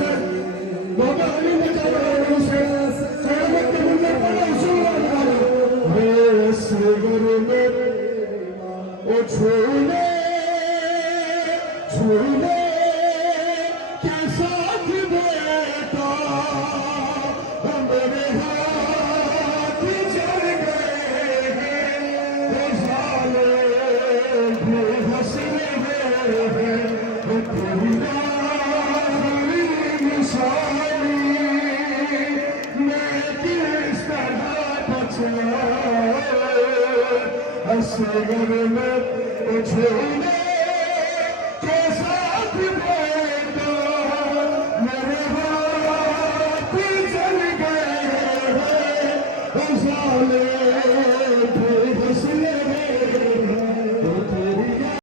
से बाबा अली ने कहा उसे चौबत के मुंडे पर उसूल वाला सगर में ओ छूने छूने के साथ बेटा मेरे हाथ चढ़ गए हैं साले भी हंस रहे हैं तेरी निशानी मैं किस तरह बचा असगर में छूने